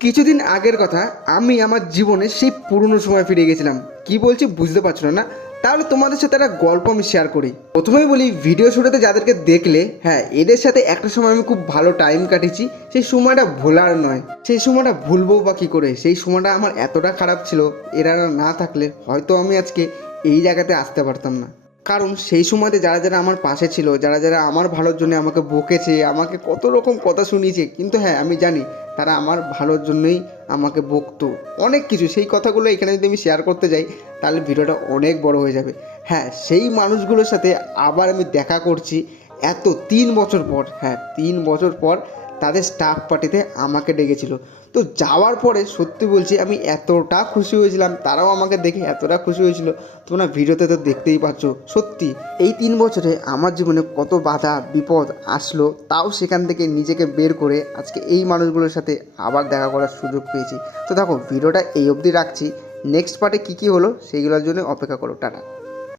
কিছুদিন আগের কথা, আমি আমার জীবনে সেই পুরনো সময় ফিরে গেছিলাম। কি বলছি বুঝতে পারছো না? তাহলে তোমাদের সাথে একটা গল্প আমি শেয়ার করি। প্রথমেই বলি, ভিডিও শুরুতে যাদেরকে দেখলে, হ্যাঁ, এদের সাথে একটা সময় আমি খুব ভালো টাইম কাটিয়েছি। সেই সময়টা ভোলার নয়। সেই সময়টা ভুলবো বা কী করে? সেই সময়টা আমার এতটা খারাপ ছিল, এরা না থাকলে হয়তো আমি আজকে এই জায়গাতে আসতে পারতাম না। কারণ সেই সময়তে যারা যারা আমার পাশে ছিল, যারা যারা আমার ভালোর জন্য আমাকে বকেছে, আমাকে কত রকম কথা শুনিয়েছে, কিন্তু হ্যাঁ, আমি জানি তারা আমার ভালোর জন্যই আমাকে বকতো অনেক কিছু। সেই কথাগুলো এখানে যদি আমি শেয়ার করতে যাই তাহলে ভিডিওটা অনেক বড় হয়ে যাবে। হ্যাঁ, সেই মানুষগুলোর সাথে আবার আমি দেখা করছি 3 বছর পর। হ্যাঁ, 3 বছর পর তাদের স্টাফ পার্টিতে আমাকে ডেকেছিল। তো যাওয়ার পরে সত্যি বলছি, আমি এতটা খুশি হয়েছিলাম, তারাও আমাকে দেখে এতটা খুশি হয়েছিল। তোমরা ভিডিওতে তো দেখতেই পাচ্ছ। সত্যি এই 3 বছরে আমার জীবনে কত বাধা বিপদ আসলো, তাও সেখান থেকে নিজেকে বের করে আজকে এই মানুষগুলোর সাথে আবার দেখা করার সুযোগ পেয়েছি। তো দেখো, ভিডিওটা এই অবধি রাখছি। নেক্সট পার্টে কী কী হলো সেইগুলোর জন্য অপেক্ষা করো। টাটা।